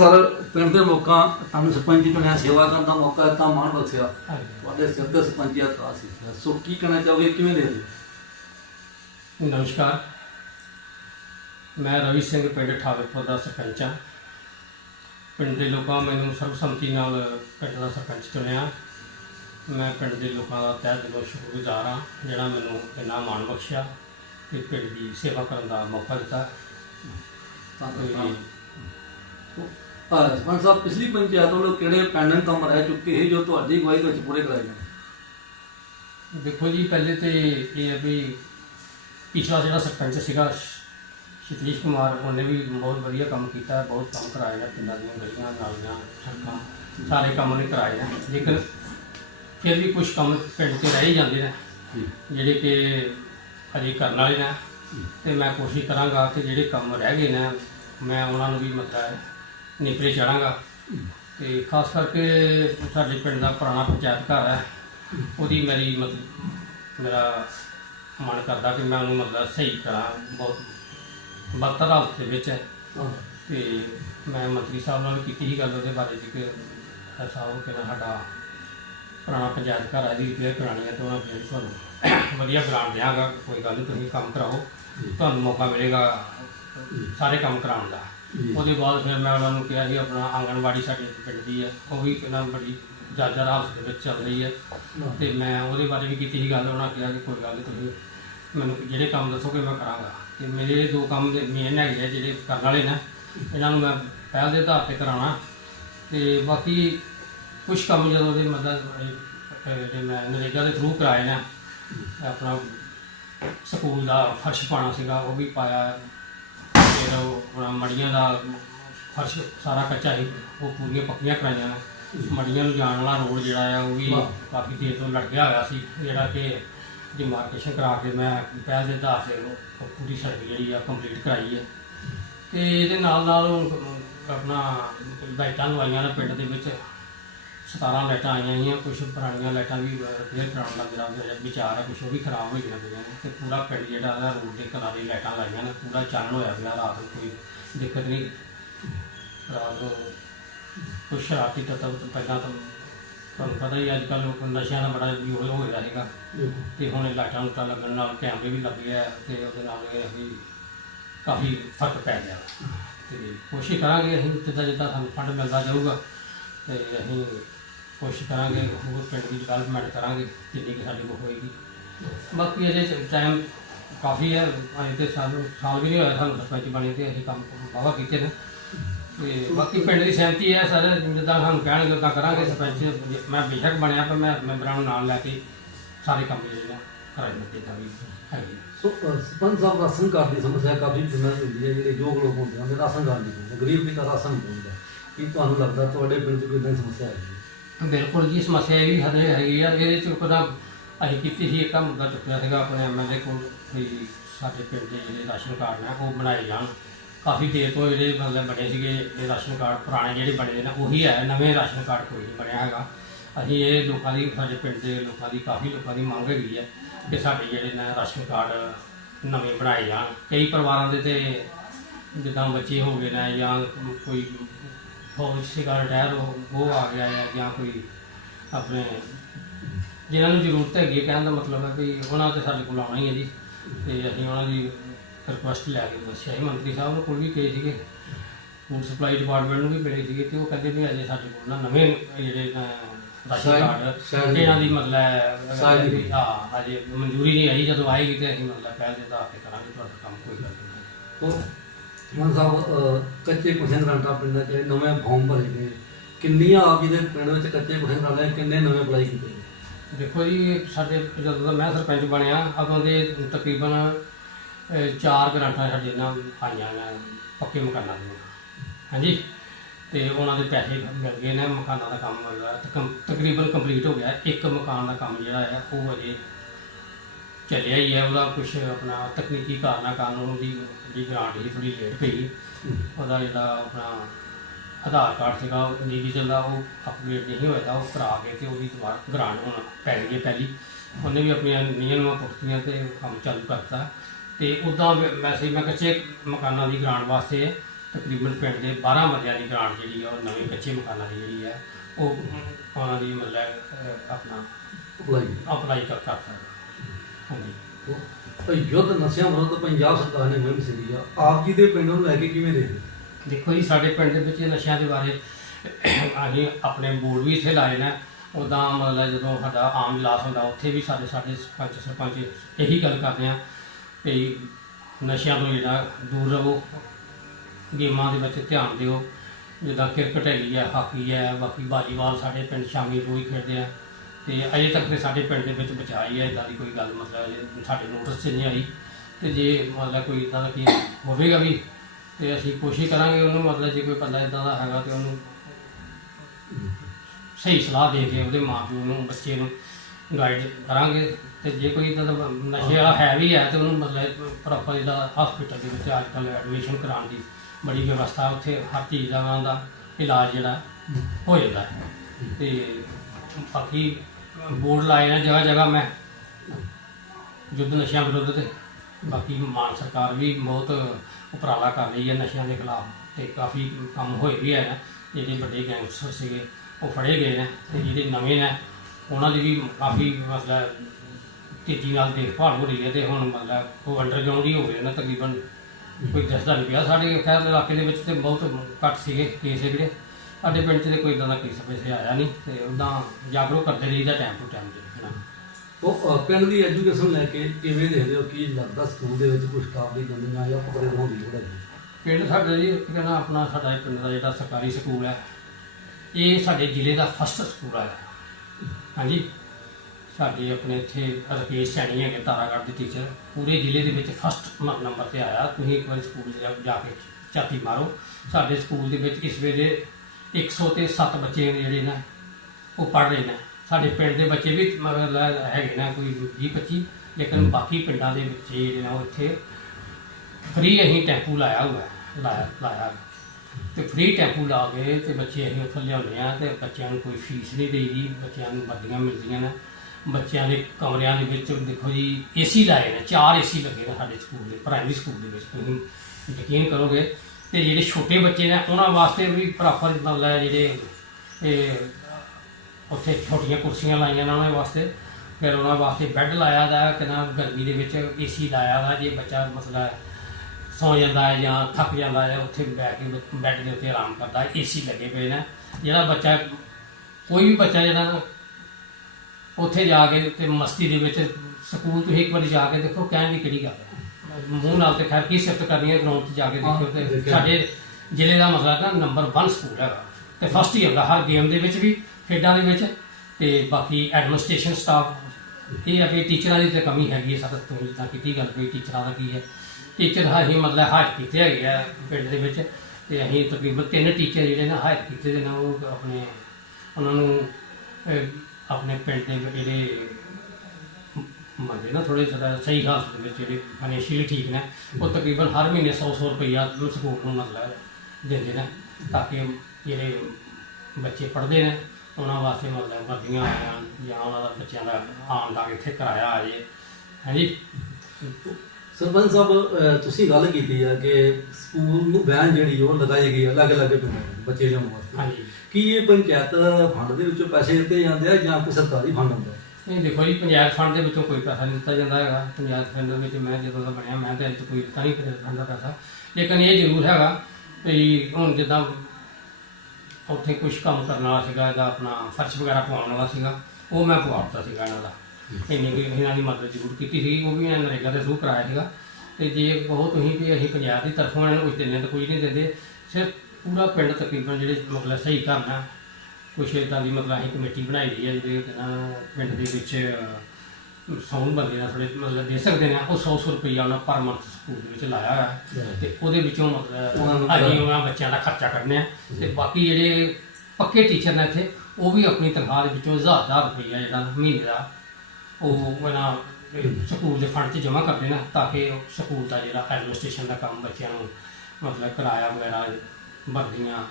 Sir ਪਿੰਡ ਦੇ ਲੋਕਾਂ ਤੁਹਾਨੂੰ ਸਰਪੰਚ ਚੁਣਿਆ ਸੇਵਾ ਕਰਨ ਦਾ ਮੌਕਾ ਦਿੱਤਾ ਮਾਣ ਬਖਸ਼ਿਆ। ਤੁਹਾਡੇ ਸਿਰ ਤੇ ਸਰਪੰਚੀਅਤ ਦਾ ਸੀ। ਸੋ ਕੀ ਕਹਿਣਾ ਚਾਹੋਗੇ ਕਿਵੇਂ ਦੇ ਨਮਸਕਾਰ। ਮੈਂ ਰਵੀ ਸਿੰਘ ਪਿੰਡ ਠਾਕਰਪੁਰ ਦਾ ਸਰਪੰਚ ਹਾਂ। ਪਿੰਡ ਦੇ ਲੋਕਾਂ ਮੈਨੂੰ ਸਰਬਸੰਮਤੀ ਨਾਲ ਪਿੰਡ ਦਾ ਸਰਪੰਚ ਚੁਣਿਆ। ਮੈਂ ਪਿੰਡ ਦੇ ਲੋਕਾਂ ਦਾ ਤਹਿ ਦਿਲੋਂ ਸ਼ੁਕਰਗੁਜ਼ਾਰ ਹਾਂ ਜਿਹੜਾ ਮੈਨੂੰ ਇੰਨਾ ਮਾਣ ਬਖਸ਼ਿਆ ਤੇ ਪਿੰਡ ਦੀ ਸੇਵਾ ਕਰਨ ਦਾ ਮੌਕਾ ਦਿੱਤਾ। ਧੰਨਵਾਦ। ਹਾਂ ਸਰਪੰਚ ਸਾਹਿਬ ਪਿਛਲੀ ਪੰਚਾਇਤ ਵੱਲੋਂ ਕਿਹੜੇ ਪੈਂਡਿੰਗ ਕੰਮ ਰਹਿ ਚੁੱਕੇ ਸੀ ਜੋ ਤੁਹਾਡੀ ਅਗਵਾਈ ਵਿੱਚ ਪੂਰੇ ਕਰਾਏ ਜਾਣ ਦੇਖੋ ਜੀ ਪਹਿਲੇ ਤੇ ਇਹ ਹੈ ਵੀ ਪਿਛਲਾ ਜਿਹੜਾ ਸਰਪੰਚ ਸੀਗਾ ਸ਼ਤੀਸ਼ ਕੁਮਾਰ ਉਹਨੇ ਵੀ ਬਹੁਤ ਵਧੀਆ ਕੰਮ ਕੀਤਾ ਬਹੁਤ ਕੰਮ ਕਰਾਏ ਨੇ ਪਿੰਡਾਂ ਦੀਆਂ ਗਲੀਆਂ ਨਾਲੀਆਂ ਸੜਕਾਂ ਸਾਰੇ ਕੰਮ ਉਹਨੇ ਕਰਾਏ ਨੇ ਲੇਕਿਨ ਫਿਰ ਵੀ ਕੁਝ ਕੰਮ ਪਿੰਡ 'ਚ ਰਹਿ ਹੀ ਜਾਂਦੇ ਨੇ ਜਿਹੜੇ ਕਿ ਅਜੇ ਕਰਨ ਵਾਲੇ ਨੇ ਤੇ ਮੈਂ ਕੋਸ਼ਿਸ਼ ਕਰਾਂਗਾ ਕਿ ਜਿਹੜੇ ਕੰਮ ਰਹਿ ਗਏ ਨੇ ਮੈਂ ਉਹਨਾਂ ਨੂੰ ਵੀ ਮਤਲਬ ਨਿਪਰੇ ਚਾੜਾਂਗਾ। ਤੇ ਖਾਸ ਕਰਕੇ ਸਾਡੇ ਪਿੰਡ ਦਾ ਪੁਰਾਣਾ ਪੰਚਾਇਤ ਘਰ ਹੈ। ਉਹਦੀ ਮੇਰੀ ਮਤਲਬ ਮੇਰਾ ਮਨ ਕਰਦਾ ਕਿ ਮੈਂ ਉਹਨੂੰ ਮਤਲਬ ਸਹੀ ਕਰਾਂ। ਬਹੁਤ ਬਦਤਰ ਹਾਲਤ ਦੇ ਵਿੱਚ ਹੈ। ਤੇ ਮੈਂ ਮੰਤਰੀ ਸਾਹਿਬ ਨਾਲ ਕੀਤੀ ਸੀ ਗੱਲ ਉਹਦੇ ਬਾਰੇ 'ਚ ਕਿ ਐਸਾ ਹੋ ਕਿ ਸਾਡਾ ਪੁਰਾਣਾ ਪੰਚਾਇਤ ਘਰ ਹੈ ਦੀ ਰਿਪੇਅਰ ਕਰਾਉਣੀ ਹੈ ਤੇ ਉਹਨਾਂ ਫਿਰ ਤੁਹਾਨੂੰ ਵਧੀਆ ਗ੍ਰਾਂਟ ਦਿਆਂਗਾ। ਕੋਈ ਗੱਲ ਨਹੀਂ ਤੁਸੀਂ ਕੰਮ ਕਰਾਓ। ਤੁਹਾਨੂੰ ਮੌਕਾ ਮਿਲੇਗਾ ਸਾਰੇ ਕੰਮ ਕਰਾਉਣ ਦਾ। ਜੀ। ਉਹਦੇ ਬਾਅਦ ਫਿਰ ਮੈਂ ਉਹਨਾਂ ਨੂੰ ਕਿਹਾ ਸੀ ਆਪਣਾ ਆਂਗਣਵਾੜੀ ਸਾਡੇ ਪਿੰਡ ਦੀ ਹੈ। ਉਹ ਵੀ ਕਿੰਨਾ ਬੜੀ ਜਾਜਰ ਹਾਲਤ ਦੇ ਵਿੱਚ ਚੱਲ ਰਹੀ ਹੈ। ਤੇ ਮੈਂ ਉਹਦੇ ਬਾਰੇ ਵੀ ਕੀਤੀ ਸੀ ਗੱਲ ਉਹਨਾਂ ਕਿਹਾ ਕਿ ਕੋਈ ਗੱਲ ਨਹੀਂ ਤੁਸੀਂ ਮੈਨੂੰ ਜਿਹੜੇ ਕੰਮ ਦੱਸੋਗੇ ਮੈਂ ਕਰਾਂਗਾ। ਤੇ ਮੇਰੇ ਦੋ ਕੰਮ ਦੇ ਮੇਨ ਹੈਗੇ ਜਿਹੜੇ ਕਰਨ ਵਾਲੇ ਨੇ ਇਹਨਾਂ ਨੂੰ ਮੈਂ ਪਹਿਲ ਦੇ ਆਧਾਰ ਤੇ ਕਰਾਉਣਾ। ਤੇ ਬਾਕੀ ਕੁਝ ਕੰਮ ਜਦੋਂ ਦੇ ਮਦਦ ਜਿਹੜੇ ਮੈਂ ਨਰੇਗਾ ਦੇ ਥਰੂ ਕਰਾਏ ਨੇ ਆਪਣਾ ਸਕੂਲ ਦਾ ਫਰਸ਼ ਪਾਣਾ ਸੀਗਾ ਉਹ ਵੀ ਪਾਇਆ। ਫਿਰ ਉਹ ਮੜੀਆਂ ਦਾ ਫਰਸ਼ ਸਾਰਾ ਕੱਚਾ ਸੀ ਉਹ ਪੂਰੀਆਂ ਪੱਕੀਆਂ ਕਰਾਈਆਂ ਮੜੀਆਂ ਨੂੰ ਜਾਣ ਵਾਲਾ ਰੋਡ ਜਿਹੜਾ ਆ ਉਹ ਵੀ। ਕਾਫੀ ਦੇਰ ਤੋਂ ਲਟਕਿਆ ਹੋਇਆ ਸੀ। ਜਿਹੜਾ ਕਿ ਡਿਮਾਰਕੇਸ਼ਨ ਕਰਾ ਕੇ ਮੈਂ ਪਹਿਲ ਦੇ ਆਧਾਰ ਤੇ ਉਹ ਪੂਰੀ ਸੜਕ ਜਿਹੜੀ ਆ ਕੰਪਲੀਟ ਕਰਾਈ ਹੈ ਤੇ ਇਹਦੇ ਨਾਲ ਨਾਲ ਆਪਣਾ ਲਾਈਟਾਂ ਲਵਾਈਆਂ ਨੇ ਪਿੰਡ ਦੇ ਵਿੱਚ। 17 ਲਾਈਟਾਂ ਆਈਆਂ ਹੋਈਆਂ ਕੁਝ ਪੁਰਾਣੀਆਂ ਲਾਈਟਾਂ ਵੀ ਰਿਪੇਅਰ ਕਰਾਉਣ ਦਾ ਮੇਰਾ ਵਿਚਾਰ ਹੈ ਕੁਝ ਉਹ ਵੀ ਖਰਾਬ ਹੋ ਗਈਆਂ ਨੇ। ਤੇ ਪੂਰਾ ਪਿੰਡ ਜਿਹੜਾ ਹੈ ਰੋਡ ਦੇ ਕਿਨਾਰੇ ਲਾਈਟਾਂ ਲਾਈਆਂ ਨੇ ਪੂਰਾ ਚਾਨਣ ਹੋਇਆ ਪਿਆ ਰਾਤ ਨੂੰ ਕੋਈ ਦਿੱਕਤ ਨਹੀਂ। ਰਾਤ ਨੂੰ ਕੁਛ ਸ਼ਰਾਰਤੀ ਤੱਤਵ ਤੋਂ ਪਹਿਲਾਂ ਤਾਂ ਤੁਹਾਨੂੰ ਪਤਾ ਹੀ ਅੱਜ ਕੱਲ੍ਹ ਨਸ਼ਿਆਂ ਦਾ ਬੜਾ ਵੀ ਹੋ ਹੋ ਰਿਹਾ ਹੈਗਾ। ਤੇ ਹੁਣ ਇਹ ਲਾਈਟਾਂ ਲੂਟਾਂ ਲੱਗਣ ਨਾਲ ਕੈਮਰੇ ਵੀ ਲੱਗੇ ਆ ਤੇ ਉਹਦੇ ਨਾਲ ਇਹ ਵੀ ਕਾਫੀ ਫ਼ਰਕ ਪੈ ਗਿਆ। ਤੇ ਕੋਸ਼ਿਸ਼ ਕਰਾਂਗੇ ਅਸੀਂ ਜਿੱਦਾਂ ਜਿੱਦਾਂ ਸਾਨੂੰ ਫੰਡ ਮਿਲਦਾ ਜਾਊਗਾ ਤੇ ਅਸੀਂ ਕੋਸ਼ਿਸ਼ ਕਰਾਂਗੇ ਹੋਰ ਪਿੰਡ ਦੀ ਡਿਵੈਲਪਮੈਂਟ ਕਰਾਂਗੇ, ਜਿੰਨੀ ਕਿ ਸਾਡੇ ਕੋਲ ਹੋਏਗੀ। ਬਾਕੀ ਅਜੇ ਟਾਈਮ ਕਾਫੀ ਹੈ, ਅਜੇ ਤੇ ਸਾਨੂੰ ਸਾਲ ਵੀ ਨਹੀਂ ਹੋਇਆ ਸਾਨੂੰ ਸਰਪੰਚ ਬਣੇ ਤੇ ਅਸੀਂ ਕੰਮ ਵਾਵਾ ਕੀਤੇ ਨੇ। ਤੇ ਬਾਕੀ ਪਿੰਡ ਦੀ ਸਹਿਮਤੀ ਹੈ, ਸਾਰੇ ਜਿੱਦਾਂ ਸਾਨੂੰ ਕਹਿਣਗੇ, ਉਦਾਂ ਕਰਾਂਗੇ ਸਰਪੰਚ। ਮੈਂ ਬੇਸ਼ੱਕ ਬਣਿਆ, ਪਰ ਮੈਂ ਮੈਂਬਰਾਂ ਨੂੰ ਨਾਲ ਲੈ ਕੇ ਸਾਰੇ ਕੰਮ ਜਿਹੜੇ ਨੇ ਕਰਾਂਗੇ ਜਿੱਦਾਂ ਵੀ ਹੈਗੇ ਸੋ ਸਰਪੰਚ ਸਾਹਿਬ ਰਾਸ਼ਨ ਕਾਰਡ ਦੀ ਸਮੱਸਿਆ ਕਾਫੀ ਪਿੰਡਾਂ 'ਚ ਹੁੰਦੀ ਹੈ, ਜਿਹੜੇ ਯੋਗ ਲੋਕ ਹੁੰਦੇ ਹਨ ਰਾਸ਼ਨ ਕਾਰਡ ਨਹੀਂ ਹੁੰਦਾ ਗਰੀਬ ਵੀ ਤਾਂ ਰਾਸ਼ਨ ਨਹੀਂ ਹੁੰਦਾ ਕੀ ਤੁਹਾਨੂੰ ਲੱਗਦਾ, ਤੁਹਾਡੇ ਪਿੰਡ 'ਚ ਕੋਈ ਇਦਾਂ ਦੀ ਸਮੱਸਿਆ ਹੈ ਬਿਲਕੁਲ ਜੀ, ਸਮੱਸਿਆ ਇਹ ਵੀ ਹਦੇ ਹੈਗੀ ਆ ਇਹਦੇ ਚ ਕੋਦਾ ਅਸੀਂ ਕੀਤੀ ਸੀ, ਇੱਕ ਆਹ ਮੁੱਦਾ ਚੁੱਕਿਆ ਸੀਗਾ ਆਪਣੇ ਐਮਐਲਏ ਕੋਲ, ਵੀ ਸਾਡੇ ਪਿੰਡ ਦੇ ਜਿਹੜੇ ਰਾਸ਼ਨ ਕਾਰਡ ਨੇ, ਉਹ ਬਣਾਏ ਜਾਣ। ਕਾਫੀ ਦੇਰ ਤੋਂ ਜਿਹੜੇ ਮਤਲਬ ਬਣੇ ਸੀਗੇ, ਇਹ ਰਾਸ਼ਨ ਕਾਰਡ, ਪੁਰਾਣੇ ਜਿਹੜੇ ਬਣੇ ਨੇ, ਉਹੀ ਹੈ, ਨਵੇਂ ਰਾਸ਼ਨ ਕਾਰਡ ਕੋਈ ਨਹੀਂ ਬਣਿਆ ਹੈਗਾ। ਅਸੀਂ ਇਹ ਲੋਕਾਂ ਦੀ, ਸਾਡੇ ਪਿੰਡ ਦੇ ਲੋਕਾਂ ਦੀ, ਕਾਫੀ ਲੋਕਾਂ ਦੀ ਮੰਗ ਹੈਗੀ ਹੈ ਕਿ ਸਾਡੇ ਜਿਹੜੇ ਨੇ ਰਾਸ਼ਨ ਕਾਰਡ ਨਵੇਂ ਬਣਾਏ ਜਾਣ। ਕਈ ਪਰਿਵਾਰਾਂ ਦੇ ਤੇ ਜਿੱਦਾਂ ਬੱਚੇ ਹੋ ਗਏ ਨੇ ਜਾਂ ਕੋਈ ਫੌਜ ਸੀਗਾ ਰਿਟਾਇਰ ਹੋ ਉਹ ਆ ਗਿਆ ਹੈ ਜਾਂ ਕੋਈ ਆਪਣੇ ਜਿਨ੍ਹਾਂ ਨੂੰ ਜ਼ਰੂਰਤ ਹੈਗੀ ਹੈ ਕਹਿਣ ਦਾ ਮਤਲਬ ਹੈ ਵੀ ਉਹਨਾਂ ਤੇ ਸਾਡੇ ਕੋਲ ਆਉਣਾ ਹੀ ਹੈ ਜੀ। ਤੇ ਅਸੀਂ ਉਹਨਾਂ ਦੀ ਰਿਕੁਐਸਟ ਲੈ ਕੇ ਦੱਸਿਆ ਸੀ ਮੰਤਰੀ ਸਾਹਿਬ ਨੂੰ ਕੋਲ ਵੀ ਗਏ ਸੀਗੇ। ਫੂਡ ਸਪਲਾਈ ਡਿਪਾਰਟਮੈਂਟ ਨੂੰ ਵੀ ਮਿਲੇ ਸੀਗੇ ਤੇ ਉਹ ਕਹਿੰਦੇ ਵੀ ਅਜੇ ਸਾਡੇ ਕੋਲ ਨਾ ਨਵੇਂ ਜਿਹੜੇ ਅਹ, ਰਾਸ਼ਨ ਕਾਰਡ ਸ਼ਾਇਦ- ਇਹਨਾਂ ਦੀ ਮਤਲਬ ਸ਼ਾਇਦ ਅਹ, ਵੀ ਹਾਂ ਅਜੇ ਮਨਜ਼ੂਰੀ ਨਹੀਂ ਆਈ ਜਦੋਂ ਆਏਗੀ ਤੇ ਅਸੀਂ ਮਤਲਬ ਪਹਿਲ ਦੇ ਆਧਾਰ ਤੇ ਕਰਾਂਗੇ ਤੁਹਾਡਾ ਕੰਮ ਕੋਈ ਗੱਲ ਨਹੀਂ। ਸੋ ਮਨ ਸਾਹਿਬ ਕੱਚੇ ਕੁਠੇ ਗ੍ਰਾਂਟਾਂ ਪਿੰਡਾਂ 'ਚ ਨਵੇਂ ਫਾਰਮ ਭਰੇ ਗਏ। ਕਿੰਨੀਆਂ ਆਪ ਜੀ ਦੇ ਪਿੰਡ ਵਿੱਚ ਕੱਚੇ ਕੁਠੇ ਗ੍ਰਾਂਟਾਂ ਕਿੰਨੇ ਨਵੇਂ ਅਪਲਾਈ ਕੀਤੇ ਗਏ? ਦੇਖੋ ਜੀ ਸਾਡੇ ਜਦੋਂ ਦਾ ਮੈਂ ਸਰਪੰਚ ਬਣਿਆ ਉਦੋਂ ਦੇ ਤਕਰੀਬਨ ਅਹ, ਚਾਰ ਗ੍ਰਾਂਟਾਂ ਸਾਡੇ ਨਾਲ ਆਈਆਂ ਨੇ ਪੱਕੇ ਮਕਾਨਾਂ ਦੀਆਂ। ਹਾਂਜੀ? ਤੇ ਉਹਨਾਂ ਦੇ ਪੈਸੇ ਮਿਲ ਗਏ ਨੇ ਮਕਾਨਾਂ ਦਾ ਕੰਮ ਹੋਇਆ ਤਕਮ- ਤਕਰੀਬਨ ਕੰਪਲੀਟ ਹੋ ਗਿਆ। ਇੱਕ ਮਕਾਨ ਦਾ ਕੰਮ ਜਿਹੜਾ ਹੈ ਉਹ ਅਜੇ ਚੱਲਿਆ ਹੀ ਹੈ ਉਹਦਾ ਕੁਝ ਆਪਣਾ ਤਕਨੀਕੀ ਕਾਰਨਾਂ ਕਾਰਨ ਉਹਦੀ ਜਿਹੜੀ ਗ੍ਰਾਂਟ ਸੀ ਥੋੜੀ ਲੇਟ ਪਈ। ਉਹਦਾ ਜਿਹੜਾ ਆਪਣਾ ਆਧਾਰ ਕਾਰਡ ਸੀਗਾ ਇੰਡੀਵਿਜੂਅਲ ਦਾ ਉਹ ਅਪਗ੍ਰੇਡ ਨਹੀਂ ਹੋਇਆ ਤਾਂ ਉਹ ਕਰਾ ਕੇ ਤੇ ਉਹਦੀ ਦੁਬਾਰਾ ਗ੍ਰਾਂਟ ਹੁਣ ਪੈ ਗਈ ਹੈ ਪਹਿਲੀ। ਉਹਨੇ ਵੀ ਆਪਣੀਆਂ ਨਿਯਮਾਂ ਪੁੱਟੀਆਂ ਤੇ ਕੰਮ ਚਾਲੂ ਕਰਤਾ। ਤੇ ਉਦਾਂ ਵੈਸੇ ਮੈਂ ਕੱਚੇ ਮਕਾਨਾਂ ਦੀ ਗ੍ਰਾਂਟ ਵਾਸਤੇ ਤਕਰੀਬਨ ਪਿੰਡ ਦੇ 12 ਬੰਦਿਆਂ ਦੀ ਗ੍ਰਾਂਟ ਜਿਹੜੀ ਆ ਉਹ ਨਵੇਂ ਕੱਚੇ ਮਕਾਨਾਂ ਦੀ ਜਿਹੜੀ ਆ ਉਹ ਉਹਨਾਂ ਦੀ ਮਤਲਬ ਆਪਣਾ ਅਪਲਾਈ ਕਰ ਕਰ ਸਕਦਾ। ਹਾਂਜੀ। ਯੁੱਧ ਨਸ਼ਿਆਂ ਵਿਰੁੱਧ ਪੰਜਾਬ ਸਰਕਾਰ ਨੇ ਮੁਹਿੰਮ ਛੇੜੀ ਆ। ਆਪ ਜੀ ਦੇ ਪਿੰਡ ਨੂੰ ਲੈ ਕੇ ਕਿਵੇਂ ਦੇਖਦੇ ਦੇਖੋ ਜੀ, ਸਾਡੇ ਪਿੰਡ ਦੇ ਵਿੱਚ ਨਸ਼ਿਆਂ ਦੇ ਬਾਰੇ ਅਸੀਂ ਆਪਣੇ ਬੋਰਡ ਵੀ ਇੱਥੇ ਲਾਏ ਨੇ। ਉਦਾਂ ਮਤਲਬ ਜਦੋਂ ਸਾਡਾ ਆਮ ਇਜਲਾਸ ਹੁੰਦਾ, ਉੱਥੇ ਵੀ ਸਾਡੇ ਸਾਡੇ ਸਰਪੰਚ ਸਰਪੰਚ ਇਹੀ ਗੱਲ ਕਰਦੇ ਆ ਕਿ ਨਸ਼ਿਆਂ ਤੋਂ ਜਿਹੜਾ ਦੂਰ ਰਹੋ, ਗੇਮਾਂ ਦੇ ਵਿੱਚ ਧਿਆਨ ਦਿਓ। ਜਿੱਦਾਂ ਕ੍ਰਿਕਟ ਹੈਗੀ ਆ, ਹਾਕੀ ਹੈ ਬਾਕੀ ਬਾਜੀਵਾਲ ਸਾਡੇ ਪਿੰਡ ਸ਼ਾਮੀ ਰੋਜ਼ ਖੇਡਦੇ ਆ। ਤੇ ਅਜੇ ਤੱਕ ਤੇ ਸਾਡੇ ਪਿੰਡ ਦੇ ਵਿੱਚ ਬਚਾਈ ਹੈ ਇਦਾਂ ਦੀ ਕੋਈ ਗੱਲ ਮਤਲਬ ਸਾਡੇ ਨੋਟਿਸ 'ਚ ਨਹੀਂ ਆਈ। ਤੇ ਜੇ ਮਤਲਬ ਕੋਈ ਇਦਾਂ ਦਾ ਕੀ ਹੋਵੇਗਾ ਵੀ, ਤੇ ਅਸੀਂ ਕੋਸ਼ਿਸ਼ ਕਰਾਂਗੇ ਉਹਨੂੰ ਮਤਲਬ ਜੇ ਕੋਈ ਬੰਦਾ ਇਦਾਂ ਦਾ ਹੈਗਾ ਤੇ ਉਹਨੂੰ ਸਹੀ ਸਲਾਹ ਦੇ ਕੇ ਉਹਦੇ ਮਾਪਿਓ ਨੂੰ, ਬੱਚੇ ਨੂੰ ਗਾਈਡ ਕਰਾਂਗੇ। ਤੇ ਜੇ ਕੋਈ ਇਦਾਂ ਦਾ ਨਸ਼ੇ ਵਾਲਾ ਹੈ ਵੀ ਹੈ ਤੇ ਉਹਨੂੰ ਮਤਲਬ ਪ੍ਰੋਪਰ ਜਿਹੜਾ ਹਸਪੀਟਲ ਦੇ ਵਿੱਚ ਅੱਜ ਕੱਲ੍ਹ ਐਡਮਿਸ਼ਨ ਕਰਾਉਣ ਦੀ ਬੜੀ ਵਿਵਸਥਾ ਉੱਥੇ ਹਰ ਚੀਜ਼ ਦਾ ਉਹਨਾਂ ਦਾ ਇਲਾਜ ਜਿਹੜਾ ਹੋ ਜਾਂਦਾ ਹੈ। ਤੇ ਬਾਕੀ ਬੋਰਡ ਲਾਏ ਨੇ ਜਗ੍ਹਾ ਜਗ੍ਹਾ ਮੈਂ। ਯੁੱਧ ਨਸ਼ਿਆਂ ਵਿਰੁੱਧ ਤੇ। ਬਾਕੀ ਮਾਨ ਸਰਕਾਰ ਵੀ ਬਹੁਤ ਉਪਰਾਲਾ ਕਰ ਰਹੀ ਹੈ ਨਸ਼ਿਆਂ ਦੇ ਖਿਲਾਫ ਤੇ ਕਾਫੀ ਕੰਮ ਹੋਏ ਵੀ ਹੈ ਜਿਹੜੇ ਵੱਡੇ ਗੈਂਗਸਟਰ ਸੀਗੇ, ਉਹ ਫੜੇ ਗਏ ਨੇ ਤੇ ਜਿਹੜੇ ਨਵੇਂ ਨੇ, ਉਹਨਾਂ ਦੀ ਵੀ ਕਾਫੀ ਮਤਲਬ ਤੇਜ਼ੀ ਨਾਲ ਦੇਖਭਾਲ ਹੋ ਰਹੀ ਹੈ ਤੇ ਹੁਣ ਮਤਲਬ ਉਹ ਅੰਡਰਗਰਾਉਂਡ ਹੀ ਹੋ ਗਏ ਨਾ ਤਕਰੀਬਨ। ਕੋਈ ਦੱਸਦਾ ਨਹੀਂ ਪਿਆ ਸਾਡੇ ਖੈਰ ਇਲਾਕੇ ਦੇ ਵਿੱਚ ਤੇ ਬਹੁਤ ਘੱਟ ਸੀਗੇ ਕੇਸ ਜਿਹੜੇ। ਸਾਡੇ ਪਿੰਡ 'ਚ ਤੇ ਕੋਈ ਇਦਾਂ ਦਾ ਕੇਸ ਵੈਸੇ ਆਇਆ ਨਹੀਂ ਤੇ ਉਦਾਂ ਜਾਗਰੂਕ ਕਰਦੇ ਰਹੀਦਾ ਟਾਈਮ ਟੂ ਟਾਈਮ ਦੇਖਣਾ ਉਹ ਅਹ, ਪਿੰਡ ਦੀ ਐਜੂਕੇਸ਼ਨ ਲੈ ਕੇ ਕਿਵੇਂ ਦੇਖਦੇ ਹੋ ਕੀ ਲੱਗਦਾ ਸਕੂਲ ਦੇ ਵਿੱਚ ਕੁਝ ਦੀ ਕਮੀਆਂ ਜਾਂ ਪਕੜੇ ਹੋਣ ਦੀ ਲੋੜ ਹੈ? ਪਿੰਡ ਸਾਡਾ ਜੀ ਕਹਿੰਦਾ ਆਪਣਾ ਸਾਡਾ ਇਹ ਪਿੰਡ ਦਾ ਜਿਹੜਾ ਸਰਕਾਰੀ ਸਕੂਲ ਹੈ ਇਹ ਸਾਡੇ ਜ਼ਿਲ੍ਹੇ ਦਾ ਫਸਟ ਸਕੂਲ ਹੈ ਹਾਂਜੀ। ਸਾਡੇ ਆਪਣੇ ਇੱਥੇ ਰਕੇਸ਼ ਸੈਣੀ ਹੈਗੇ ਤਾਰਾਗੜ੍ਹ ਦੇ ਟੀਚਰ ਪੂਰੇ ਜ਼ਿਲ੍ਹੇ ਦੇ ਵਿੱਚ ਫਸਟ ਨੰਬਰ ਤੇ ਆਇਆ। ਤੁਸੀਂ ਇੱਕ ਵਾਰੀ ਸਕੂਲ ਜਾ ਜਾ ਕੇ ਝਾਤੀ ਮਾਰੋ। ਸਾਡੇ ਸਕੂਲ ਦੇ ਵਿੱਚ ਇਸ ਵੇਲੇ 100 ਤੇ 7 ਬੱਚੇ ਨੇ ਜਿਹੜੇ ਨੇ ਉਹ ਪੜ੍ਹ ਰਹੇ ਨੇ। ਸਾਡੇ ਪਿੰਡ ਦੇ ਬੱਚੇ ਵੀ ਮਤਲਬ ਹੈਗੇ ਨੇ ਕੋਈ 20 25 ਲੇਕਿਨ ਬਾਕੀ ਪਿੰਡਾਂ ਦੇ ਬੱਚੇ ਜਿਹੜੇ ਨੇ ਉਹ ਇੱਥੇ ਫ੍ਰੀ ਅਸੀਂ ਟੈਂਪੂ ਲਾਇਆ ਹੋਇਆ ਹੈ, ਲਾਇਆ ਲਾਇਆ। ਤੇ ਫ੍ਰੀ ਟੈਂਪੂ ਲਾ ਕੇ ਤੇ ਬੱਚੇ ਅਸੀਂ ਉੱਥੇ ਲਿਆਉਂਦੇ ਆ ਤੇ ਬੱਚਿਆਂ ਨੂੰ ਕੋਈ ਫੀਸ ਨਹੀਂ ਦੇਈਦੀ ਬੱਚਿਆਂ ਨੂੰ ਵਰਦੀਆਂ ਮਿਲਦੀਆਂ ਨੇ। ਬੱਚਿਆਂ ਦੇ ਕਮਰਿਆਂ ਦੇ ਵਿੱਚ ਦੇਖੋ ਜੀ ਏਸੀ ਲਾਏ ਨੇ ਚਾਰ ਏਸੀ ਲੱਗੇ ਨੇ ਸਾਡੇ ਸਕੂਲ ਦੇ ਪ੍ਰਾਇਮਰੀ ਸਕੂਲ ਦੇ ਵਿੱਚ। ਤੁਸੀਂ ਯਕੀਨ ਕਰੋਗੇ ਤੇ ਜਿਹੜੇ ਛੋਟੇ ਬੱਚੇ ਨੇ, ਉਹਨਾਂ ਵਾਸਤੇ ਵੀ ਪ੍ਰੋਪਰ ਮਤਲਬ ਜਿਹੜੇ, ਇਹ, ਉੱਥੇ ਛੋਟੀਆਂ ਕੁਰਸੀਆਂ ਲਾਈਆਂ ਨੇ ਉਹਨਾਂ ਵਾਸਤੇ। ਫਿਰ ਉਹਨਾਂ ਵਾਸਤੇ ਬੈੱਡ ਲਾਇਆ ਦਾ ਕਿ ਗਰਮੀ ਦੇ ਵਿੱਚ ਏਸੀ ਲਾਇਆ ਦਾ, ਜੇ ਬੱਚਾ ਮਸਲਾ ਸੌ ਜਾਂਦਾ ਹੈ ਜਾਂ ਥੱਕ ਜਾਂਦਾ ਹੈ, ਉੱਥੇ ਬੈਠ ਕੇ ਬੈੱਡ ਦੇ ਉੱਤੇ ਆਰਾਮ ਕਰਦਾ ਹੈ ਏਸੀ ਲੱਗੇ ਪਏ ਨੇ। ਜਿਹੜਾ ਬੱਚਾ, ਕੋਈ ਵੀ ਬੱਚਾ ਜਿਹੜਾ ਉੱਥੇ ਜਾ ਕੇ ਤੇ ਮਸਤੀ ਦੇ ਵਿੱਚ ਸਕੂਲ ਤੁਸੀਂ ਇੱਕ ਵਾਰੀ ਜਾ ਕੇ ਦੇਖੋ, ਕਹਿਣ ਦੀ ਕਿਹੜੀ ਗੱਲ ਹੈ। ਮੂੰਹ ਨਾਲ ਤੇ ਖੈਰ ਕੀ ਸਿਫਤ ਕਰਨੀ ਹੈ ਗਰਾਊਂਡ 'ਚ ਜਾ ਕੇ ਦੇਖੋ ਤੇ। ਸਾਡੇ ਜ਼ਿਲ੍ਹੇ ਦਾ ਮਤਲਬ ਨਾ ਨੰਬਰ 1 ਸਕੂਲ ਹੈਗਾ ਤੇ ਫਸਟ ਹੀ ਹੁੰਦਾ ਹਰ ਗੇਮ ਦੇ ਵਿੱਚ ਵੀ ਖੇਡਾਂ ਦੇ ਵਿੱਚ ਤੇ ਬਾਕੀ ਐਡਮਿਨਿਸਟ੍ਰੇਸ਼ਨ ਸਟਾਫ ਇਹ ਆ ਕਿ ਟੀਚਰਾਂ ਦੀ ਤੇ ਕਮੀ ਹੈਗੀ ਹੈ ਸਭ ਤੋਂ ਜਿੱਦਾਂ ਕੀਤੀ ਗੱਲ ਕੋਈ ਟੀਚਰਾਂ ਦਾ ਕੀ ਹੈ ਟੀਚਰ ਅਸੀਂ ਮਤਲਬ ਹਾਇਰ ਕੀਤੇ ਹੈਗੇ ਆ ਪਿੰਡ ਦੇ ਵਿੱਚ ਤੇ ਅਸੀਂ ਤਕਰੀਬਨ ਤਿੰਨ ਟੀਚਰ ਜਿਹੜੇ ਨਾ ਹਾਇਰ ਕੀਤੇ ਦੇ ਨੇ ਉਹ ਆਪਣੇ ਉਹਨਾਂ ਨੂੰ ਆਪਣੇ ਪਿੰਡ ਦੇ ਜਿਹੜੇ ਮੰਦੇ ਨਾ ਥੋੜੇ ਜ਼ਿਆਦਾ ਸਹੀ ਹਾਲਤ ਦੇ ਵਿੱਚ ਜਿਹੜੇ ਫਾਈਨੈਂਸ਼ੀਅਲੀ ਠੀਕ ਨੇ ਉਹ ਤਕਰੀਬਨ ਹਰ ਮਹੀਨੇ 100 100 ਰੁਪਈਆ ਸਕੂਲ ਨੂੰ ਮਤਲਬ ਦਿੰਦੇ ਨੇ ਤਾਂ ਕਿ ਜਿਹੜੇ ਬੱਚੇ ਪੜ੍ਹਦੇ ਨੇ ਉਹਨਾਂ ਵਾਸਤੇ ਮਤਲਬ ਵਰਦੀਆਂ ਆ ਜਾਣ ਜਾਂ ਉਹਨਾਂ ਦਾ ਬੱਚਿਆਂ ਦਾ ਆਉਣ ਦਾ ਇੱਥੇ ਕਿਰਾਇਆ ਆ ਜੇ ਹਾਂਜੀ? ਸਰਪੰਚ ਸਾਹਿਬ ਤੁਸੀਂ ਗੱਲ ਕੀਤੀ ਹੈ ਕਿ ਸਕੂਲ ਨੂੰ ਬੈਨ ਜਿਹੜੀ ਉਹ ਲਗਾਈ ਗਈ ਹੈ ਅਲੱਗ-ਅਲੱਗ ਬੱਚੇ ਲਿਆਉਣ ਵਾਸਤੇ। ਹਾਂਜੀ। ਕੀ ਇਹ ਪੰਚਾਇਤ ਫੰਡ ਦੇ ਵਿੱਚੋਂ ਪੈਸੇ ਦਿੱਤੇ ਜਾਂਦੇ ਆ ਜਾਂ ਕੋਈ ਸਰਕਾਰੀ ਫੰਡ ਹੁੰਦਾ? ਨਹੀਂ, ਦੇਖੋ ਜੀ ਪੰਚਾਇਤ ਫੰਡ ਦੇ ਵਿੱਚੋਂ ਕੋਈ ਪੈਸਾ ਨਹੀਂ ਦਿੱਤਾ ਜਾਂਦਾ ਹੈਗਾ। ਪੰਚਾਇਤ ਫੰਡ ਦੇ ਵਿੱਚ ਮੈਂ ਜਦੋਂ ਦਾ ਬਣਿਆ, ਮੈਂ ਤਾਂ ਅਜੇ ਤੱਕ ਕੋਈ ਦਿੱਤਾ ਨਹੀਂ ਪੰਚਾਇਤ ਫੰਡ ਦਾ ਪੈਸਾ। ਲੇਕਿਨ ਇਹ ਜ਼ਰੂਰ ਹੈਗਾ ਵੀ ਹੁਣ ਜਿੱਦਾਂ ਉੱਥੇ ਕੁਝ ਕੰਮ ਕਰਨ ਵਾਲਾ ਸੀਗਾ, ਇਹਦਾ ਆਪਣਾ ਫਰਸ਼ ਵਗੈਰਾ ਪਵਾਉਣ ਵਾਲਾ ਸੀਗਾ, ਉਹ ਮੈਂ ਪਵਾਉਤਾ ਸੀਗਾ ਇਹਨਾਂ ਦਾ। ਇੰਨੀ ਕੁ ਇਹਨਾਂ ਦੀ ਮਦਦ ਜ਼ਰੂਰ ਕੀਤੀ ਸੀ, ਉਹ ਵੀ ਇਹਨਾਂ ਨਰੇਗਾ ਦੇ ਥਰੂ ਕਰਾਇਆ ਸੀਗਾ। ਤੇ ਜੇ ਕਹੋ ਤੁਸੀਂ ਵੀ ਅਸੀਂ ਪੰਜਾਬ ਦੀ ਤਰਫੋਂ ਇਹਨਾਂ ਨੂੰ ਕੁਝ ਦਿੰਦੇ ਹਾਂ ਤਾਂ ਕੋਈ ਨਹੀਂ ਦਿੰਦੇ। ਸਿਰਫ ਪੂਰਾ ਪਿੰਡ ਤਕਰੀਬਨ ਜਿਹੜੇ ਮਤਲਬ ਸਹੀ ਕਰਨਾ ਕੁਛ ਇਦਾਂ ਦੀ ਮਤਲਬ ਅਸੀਂ ਕਮੇਟੀ ਬਣਾਈ ਗਈ ਹੈ ਜਿਹਦੇ ਕਿ ਨਾ ਪਿੰਡ ਦੇ ਵਿੱਚ ਸੌਣ ਬੰਦੇ ਦਾ ਥੋੜੇ ਮਤਲਬ ਦੇ ਸਕਦੇ ਨੇ। ਉਹ 100 100 ਰੁਪਈਆ ਉਹਨਾਂ ਪਰ ਮੰਥ ਸਕੂਲ ਦੇ ਵਿੱਚ ਲਾਇਆ ਹੋਇਆ। ਹੈ। ਤੇ ਉਹਦੇ ਵਿੱਚੋਂ ਮਤਲਬ ਅਸੀਂ ਉਹਨਾਂ ਬੱਚਿਆਂ ਦਾ ਖਰਚਾ ਕੱਢਨੇ ਆ। ਤੇ ਬਾਕੀ ਜਿਹੜੇ ਪੱਕੇ ਟੀਚਰ ਨੇ ਇੱਥੇ ਉਹ ਵੀ ਆਪਣੀ ਤਨਖਾਹ ਦੇ ਵਿੱਚੋਂ 1000 1000 ਰੁਪਈਆ ਜਿਹੜਾ ਮਹੀਨੇ ਦਾ ਉਹ ਉਹਨਾਂ ਸਕੂਲ ਦੇ ਫੰਡ 'ਚ ਜਮ੍ਹਾਂ ਕਰਦੇ ਨੇ ਤਾਂ ਕਿ ਸਕੂਲ ਦਾ ਜਿਹੜਾ ਐਡਮਿਨਿਸਟ੍ਰੇਸ਼ਨ ਦਾ ਕੰਮ ਬੱਚਿਆਂ ਨੂੰ ਮਤਲਬ ਕਿਰਾਇਆ ਵਗੈਰਾ ਵਰਦੀਆਂ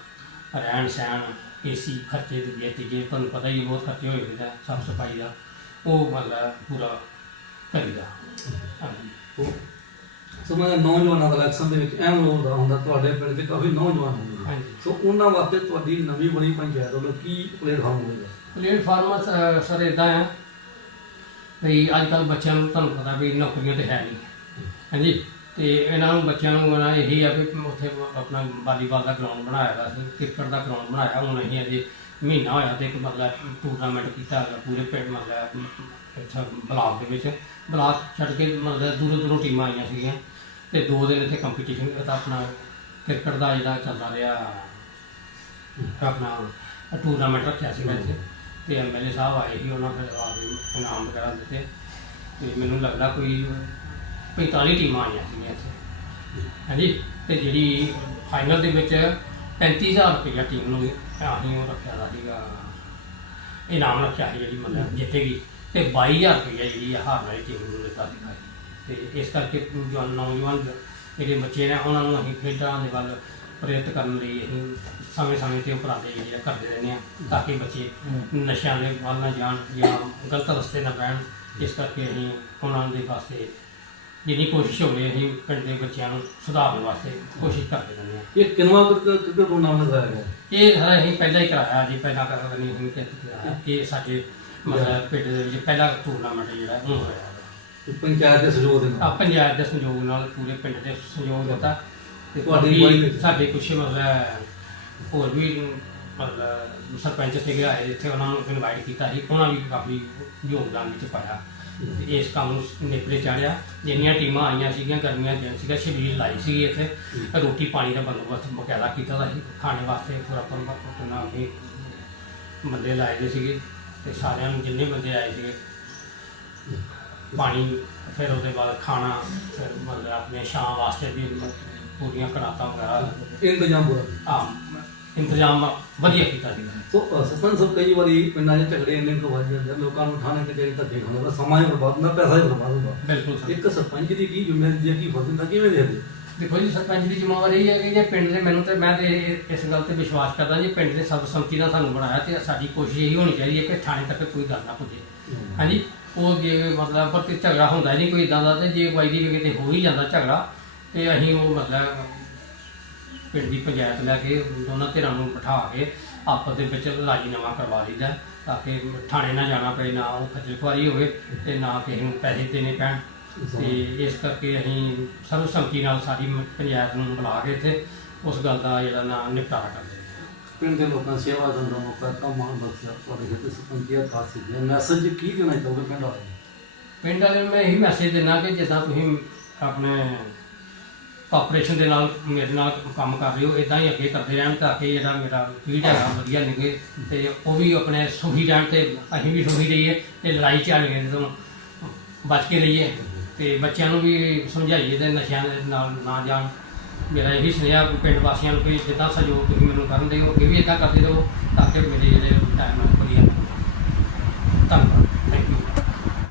ਰਹਿਣ ਸਹਿਣ ਏਸੀ ਖਰਚੇ ਦੇ ਵੀ ਤੀਜੇ ਤੁਹਾਨੂੰ ਪਤਾ ਹੀ ਹੈ, ਬਹੁਤ ਖਰਚੇ ਹੋਏ ਨੇ ਸਾਫ਼ ਸਫ਼ਾਈ ਦਾ ਉਹ ਮਤਲਬ ਪੂਰਾ ਕਰੀਦਾ ਹਾਂਜੀ। ਉਹ ਸਮਾਂ ਨੌਜਵਾਨਾਂ ਦਾ ਇਲੈਕਸ਼ਨ ਦੇ ਵਿੱਚ ਅਹਿਮ ਰੋਲ ਦਾ ਹੁੰਦਾ ਤੁਹਾਡੇ ਪਿੰਡ ਦੇ ਕਾਫੀ ਨੌਜਵਾਨ ਹੁੰਦੇ ਨੇ। ਸੋ ਉਹਨਾਂ ਵਾਸਤੇ ਤੁਹਾਡੀ ਨਵੀਂ ਬਣੀ ਪੰਚਾਇਤ ਵੱਲੋਂ ਕੀ ਪਲੇਟਫਾਰਮ ਹੋਵੇਗਾ? ਪਲੇਟਫਾਰਮ ਸ- ਸਰ ਇਦਾਂ ਆ ਵੀ ਅੱਜ ਕੱਲ ਬੱਚਿਆਂ ਨੂੰ ਤੁਹਾਨੂੰ ਪਤਾ ਵੀ ਨੌਕਰੀਆਂ ਤੇ ਹੈ ਨਹੀਂ। ਹਾਂਜੀ। ਤੇ ਇਹਨਾਂ ਨੂੰ ਬੱਚਿਆਂ ਨੂੰ ਉਹਨਾਂ ਇਹੀ ਆ ਵੀ ਉੱਥੇ ਆਪਣਾ ਵਾਲੀਬਾਲ ਦਾ ਗਰਾਊਂਡ ਬਣਾਇਆ ਵਾ ਸੀ ਕ੍ਰਿਕਟ ਦਾ ਗਰਾਊਂਡ ਬਣਾਇਆ। ਹੁਣ ਅਸੀਂ ਅਜੇ ਮਹੀਨਾ ਹੋਇਆ ਤੇ ਇੱਕ ਮਤਲਬ ਟੂਰਨਾਮੈਂਟ ਕੀਤਾ ਹੈਗਾ ਪੂਰੇ ਪਿੰਡ ਮਤਲਬ ਇੱਥੇ ਬਲਾਕ ਦੇ ਵਿੱਚ। ਬਲਾਕ ਛੱਡ ਕੇ ਮਤਲਬ ਦੂਰੋਂ ਦੂਰੋਂ ਟੀਮਾਂ ਆਈਆਂ ਸੀਗੀਆਂ ਤੇ ਦੋ ਦਿਨ ਇੱਥੇ ਕੰਪੀਟੀਸ਼ਨ ਦਾ ਆਪਣਾ ਕ੍ਰਿਕਟ ਦਾ ਜਿਹੜਾ ਚੱਲਦਾ ਰਿਹਾ, ਆਪਣਾ ਟੂਰਨਾਮੈਂਟ ਰੱਖਿਆ ਸੀਗਾ ਇੱਥੇ। ਤੇ ਐਮਐਲਏ ਸਾਹਿਬ ਆਏ ਸੀ, ਉਹਨਾਂ ਫਿਰ ਆ ਕੇ ਇਨਾਮ ਵਗੈਰਾ ਦਿੱਤੇ। ਤੇ ਮੈਨੂੰ ਲੱਗਦਾ ਕੋਈ 45 ਟੀਮਾਂ ਆਈਆਂ ਸੀਗੀਆਂ ਇੱਥੇ। ਹਾਂਜੀ? ਤੇ ਜਿਹੜੀ ਫਾਈਨਲ ਦੇ ਵਿੱਚ 35000 ਰੁਪਇਆ ਟੀਮ ਨੂੰ ਅਸੀਂ ਉਹ ਰੱਖਿਆ ਦਾ ਸੀਗਾ। ਇਨਾਮ ਰੱਖਿਆ ਸੀ ਜਿਹੜੀ ਮਤਲਬ ਜਿੱਤੇਗੀ। ਤੇ 22000 ਰੁਪਇਆ ਜਿਹੜੀ ਆ ਹਾਰਨ ਵਾਲੀ ਟੀਮ ਨੂੰ ਦਿੱਤਾ ਸੀਗਾ ਜੀ। ਤੇ ਇਸ ਕਰਕੇ ਜੋ ਨੌਜਵਾਨ ਜਿਹੜੇ ਬੱਚੇ ਨੇ ਉਹਨਾਂ ਨੂੰ ਅਸੀਂ ਖੇਡਾਂ ਦੇ ਵੱਲ ਪ੍ਰੇਰਿਤ ਕਰਨ ਲਈ ਅਸੀਂ ਸਮੇਂ-ਸਮੇਂ ਤੇ ਉਪਰਾਲੇ ਜਿਹੜੇ ਆ ਕਰਦੇ ਰਹਿੰਦੇ ਆ ਤਾਂ ਕਿ ਬੱਚੇ ਨਸ਼ਿਆਂ ਦੇ ਵੱਲ ਨਾ ਜਾਣ ਜਾਂ ਗਲਤ ਰਸਤੇ ਨਾ ਪੈਣ ਇਸ ਕਰਕੇ ਅਸੀਂ ਉਹਨਾਂ ਦੇ ਵਾਸਤੇ ਜਿੰਨੀ ਕੋਸ਼ਿਸ਼ ਹੋਵੇ ਅਸੀਂ ਪਿੰਡ ਦੇ ਬੱਚਿਆਂ ਨੂੰ ਸੁਧਾਰਨ ਵਾਸਤੇ ਕੋਸ਼ਿਸ਼ ਕਰਦੇ ਰਹਿੰਦੇ ਆ ਇਹ ਕ੍ਰਿਕਟ ਕ੍ਰਿਕਟ ਟੂਰਨਾਮੈਂਟ ਕਰਾਇਆ ਗਿਆ ਇਹ ਸਾਰਾ ਅਸੀਂ ਪਹਿਲਾਂ ਹੀ ਕਰਾਇਆ ਜੀ ਪਹਿਲਾਂ ਕਰਾ ਨਹੀਂ ਅਸੀਂ ਕਿਤੇ ਕਰਾਇਆ। ਇਹ ਸਾਡੇ ਮਤਲਬ ਪਿੰਡ ਦੇ ਵਿੱਚ ਪਹਿਲਾ ਟੂਰਨਾਮੈਂਟ ਜਿਹੜਾ ਹੁਣ ਹੋਇਆ ਤੇ ਪੰਚਾਇਤ ਦੇ ਸਹਿਯੋਗ ਦੇ ਆ ਨਾਲ ਪੰਚਾਇਤ ਦੇ ਸੰਯੋਗ ਨਾਲ ਪੂਰੇ ਪਿੰਡ ਦੇ ਸੰਯੋਗ ਦਿੱਤਾ ਤੇ ਤੁਹਾਡੀ ਵਿੱਚ? ਸਾਡੇ ਕੁਛ ਮਤਲਬ ਹੋਰ ਵੀ ਮਤਲਬ ਸਰਪੰਚ ਸੀਗੇ ਆਏ ਇੱਥੇ ਉਹਨਾਂ ਨੂੰ ਇਨਵਾਈਟ ਕੀਤਾ ਸੀ। ਉਹਨਾਂ ਵੀ ਕਾਫੀ ਯੋਗਦਾਨ ਵਿੱਚ ਪਾਇਆ। ਇਸ ਕੰਮ ਨੂੰ ਨੇਪਰੇ ਚਾੜਿਆ। ਜਿੰਨੀਆਂ ਟੀਮਾਂ ਆਈਆਂ ਸੀਗੀਆਂ ਗਰਮੀਆਂ ਦੇ ਦਿਨ ਸੀਗਾ ਸ਼ਬੀਲ ਲਾਈ ਸੀਗੀ ਇੱਥੇ। ਰੋਟੀ ਪਾਣੀ ਦਾ ਬੰਦੋਬਸਤ ਬਕਾਇਦਾ ਕੀਤਾ ਦਾ ਸੀ ਖਾਣੇ ਵਾਸਤੇ ਪੂਰਾ ਪ੍ਰਬੰਧ ਵੀ ਬੰਦੇ ਲਾਏ ਦੇ ਸੀਗੇ ਤੇ ਸਾਰਿਆਂ ਨੂੰ ਜਿੰਨੇ ਬੰਦੇ ਆਏ ਸੀਗੇ। ਪਾਣੀ ਫਿਰ ਉਹਦੇ ਬਾਅਦ ਖਾਣਾ ਫਿਰ ਮਤਲਬ ਆਪਣੇ ਸ਼ਾਮ ਵਾਸਤੇ ਵੀ ਪੂਰੀਆਂ ਕਰਾਤਾ ਵਗੈਰਾ। ਇੰਤਜ਼ਾਮ ਪੂਰਾ ਆ ਇੰਤਜ਼ਾਮ ਵਧੀਆ ਕੀਤਾ ਸੀਗਾ ਸੋ ਅ, ਸਰਪੰਚ ਸਾਹਿਬ ਕਈ ਵਾਰੀ ਪਿੰਡਾਂ 'ਚ ਝਗੜੇ ਇੰਨੇ ਕੁ ਵੱਜ ਜਾਂਦੇ ਆ, ਲੋਕਾਂ ਨੂੰ ਥਾਣੇ ਕਚਹਿਰੀ ਧੱਕੇ ਖਾਣੇ ਦਾ ਸਮਾਂ ਹੀ ਬਰਬਾਦ ਹੁੰਦਾ ਪੈਸਾ ਹੀ ਬਰਬਾਦ ਹੁੰਦਾ। ਬਿਲਕੁਲ ਸਰ। ਇੱਕ ਸਰਪੰਚ ਦੀ ਕੀ ਜ਼ਿੰਮੇਵਾਰੀ ਹੈ ਕੀ ਫਰਜ਼ ਹੁੰਦਾ ਕਿਵੇਂ ਦੇਖਦੇ ਹੋ? ਦੇਖੋ ਜੀ ਸਰਪੰਚ ਦੀ ਜ਼ਿੰਮੇਵਾਰੀ ਇਹ ਹੈ ਕਿ ਜੇ ਪਿੰਡ ਦੇ ਮੈਨੂੰ ਤੇ ਮੈਂ ਤੇ ਇਹ- ਇਸ ਗੱਲ ਤੇ ਵਿਸ਼ਵਾਸ ਕਰਦਾ ਜੀ ਪਿੰਡ ਦੇ ਸਰਬਸੰਮਤੀ ਨਾਲ ਸਾਨੂੰ ਬਣਾਇਆ ਤੇ ਸਾਡੀ ਕੋਸ਼ਿਸ਼ ਇਹ ਹੋਣੀ ਚਾਹੀਦੀ ਹੈ ਕਿ ਥਾਣੇ ਤੱਕ ਕੋਈ ਗੱਲ ਨਾ ਪੁੱਜੇ। ਹਾਂਜੀ ਉਹ ਜੇ ਮਤਲਬ ਪਰ ਤੇ ਝਗੜਾ ਹੁੰਦਾ ਹੀ ਨਹੀਂ ਕੋਈ ਇਦਾਂ ਦਾ ਤੇ ਜੇ ਵਾਈ ਦੀ ਵੀ ਕਿਤੇ ਹੋ ਹੀ ਜਾਂਦਾ ਝਗੜਾ ਤੇ ਅਸੀਂ ਉਹ ਮਤਲਬ ਪਿੰਡ ਦੀ ਪੰਚਾਇਤ ਲੈ ਕੇ ਦੋਨਾਂ ਧਿਰਾਂ ਨੂੰ ਬਿਠਾ ਕੇ ਆਪਸ ਦੇ ਵਿੱਚ ਰਾਜੀਨਾਮਾ ਕਰਵਾ ਲਈਦਾ ਤਾਂ ਕਿ ਥਾਣੇ ਨਾ ਜਾਣਾ ਪਏ ਨਾ ਉਹ ਖੱਜਲ ਖੁਆਰੀ ਹੋਵੇ ਤੇ ਨਾ ਕਿਸੇ ਨੂੰ ਪੈਸੇ ਦੇਣੇ ਪੈਣ। ਤੇ ਇਸ ਕਰਕੇ ਅਸੀਂ ਸਰਬਸੰਮਤੀ ਨਾਲ ਸਾਰੀ ਪੰਚਾਇਤ ਨੂੰ ਬੁਲਾ ਕੇ ਇੱਥੇ ਉਸ ਗੱਲ ਦਾ ਜਿਹੜਾ ਨਾ ਨਿਪਟਾਰਾ ਕਰਦੇ ਹਾਂ ਪਿੰਡ ਦੇ ਲੋਕਾਂ ਸੇਵਾ ਦਾ ਮੌਕਾ ਤਾਂ ਮਾਣ ਬਖਸ਼ਿਆ। ਤੁਹਾਡੇ ਜਿੱਤੇ ਸਰਪੰਚੀਅਤ ਖਾਸੀ ਹੈ ਮੈਸੇਜ ਕੀ ਦੇਣਾ ਚਾਹੋਗੇ ਪਿੰਡ ਵਾਲਿਆਂ ਨੂੰ? ਪਿੰਡ ਵਾਲਿਆਂ ਨੂੰ ਮੈਂ ਇਹੀ ਮੈਸੇਜ ਦੇਣਾ ਕਿ ਜਿੱਦਾਂ ਤੁਸੀਂ ਆਪਣੇ ਕਾਰਪੋਰੇਸ਼ਨ ਦੇ ਨਾਲ ਮੇਰੇ ਨਾਲ ਕੰਮ ਕਰ ਰਹੇ ਹੋ ਇਦਾਂ ਹੀ ਅੱਗੇ ਕਰਦੇ ਰਹਿਣ ਤਾਂ ਕਿ ਜਿਹੜਾ ਮੇਰਾ ਫੀਲਡ ਹੈਗਾ ਵਧੀਆ ਨਿਗੇ। ਤੇ ਉਹ ਵੀ ਆਪਣੇ ਸੁਖੀ ਰਹਿਣ ਤੇ ਅਸੀਂ ਵੀ ਸੁਖੀ ਰਹੀਏ ਤੇ ਲੜਾਈ ਝਗੜੇ ਤੋਂ ਬਚ ਕੇ ਰਹੀਏ। ਤੇ ਬੱਚਿਆਂ ਨੂੰ ਵੀ ਸਮਝਾਈਏ ਤੇ ਨਸ਼ਿਆਂ ਦੇ ਨਾਲ ਨਾ ਜਾਣ। ਮੇਰਾ ਇਹੀ ਸੁਨੇਹਾ ਪਿੰਡ ਵਾਸੀਆਂ ਨੂੰ ਕਿ ਜਿੱਦਾਂ ਸਹਿਯੋਗ ਤੁਸੀਂ ਮੈਨੂੰ ਕਰਨ ਦਿਓ ਇਹ ਵੀ ਇਦਾਂ ਕਰਦੇ ਰਹੋ ਤਾਂ ਕਿ ਮੇਰੇ ਜਿਹੜੇ ਟਾਈਮ ਵਧੀਆ ਧੰਨਵਾਦ।